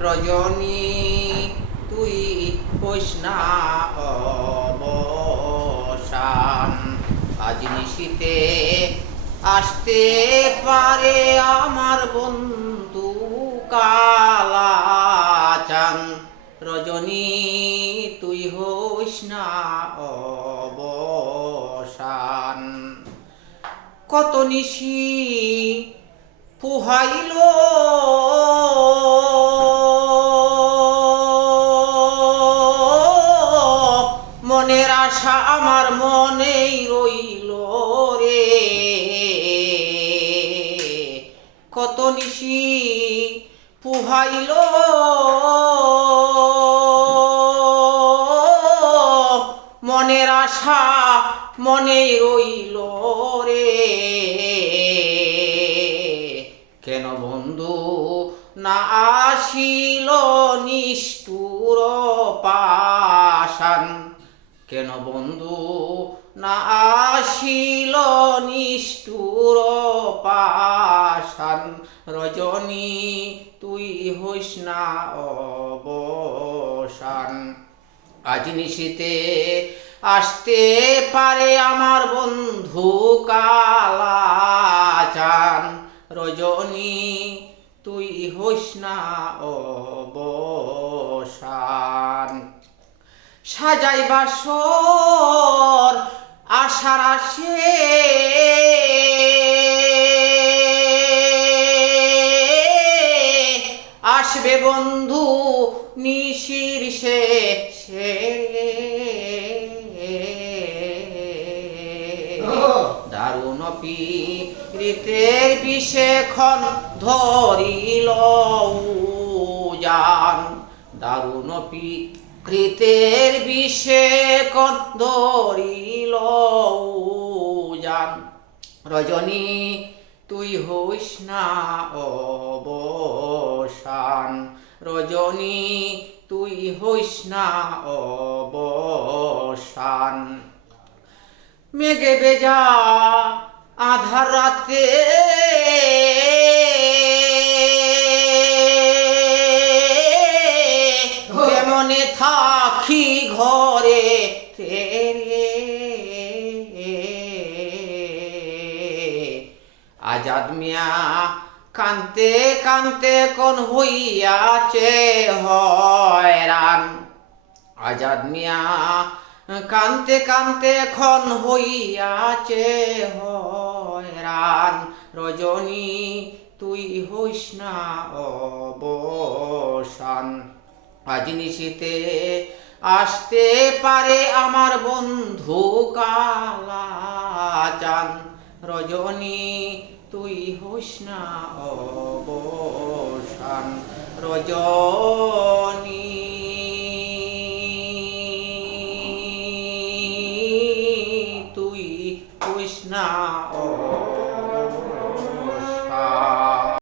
রজনী তুই হইস অবসান। আজ নিশীতে আসতে পারে আমার বন্ধু কালাচান। রজনী তুই না অবসান। কত নিশি পুহাইল আশা আমার মনেই রইল রে। কত নিশি পুহাইল। মনের আশা মনেই রইল রে। কেন বন্ধু না আসিল নিষ্ঠুর পাশান কেন বন্ধু না আসিল নিষ্ঠুর পাশান রজনী, তুই হইস না অবসান। আজ নিশীতে আসতে পারে আমার বন্ধু কালাচান সাজাই সর আশার আসে। আসবে বন্ধু নিশির সে দারুণ পীড়িতের বিষেখন ধরিল জান দারুণ পীড়িতের বিষেখন ধরিল জান রজনী, তুই হইস না অবসান। রজনী, তুই হইস না অবসান। মেঘে বেজা আধার রাতে আজাদ মিয়া কান্তে কান্তে কোন হইয়াছে হয়রান আজাদ মিয়া, কান্তে কান্তে খন হইয়াছে হয়রান রজনী, তুই হইস না অবসান। আজ নিশীতে আসতে পারে আমার বন্ধু কালাচান রজনী তুই হইস না অবসান। রজনী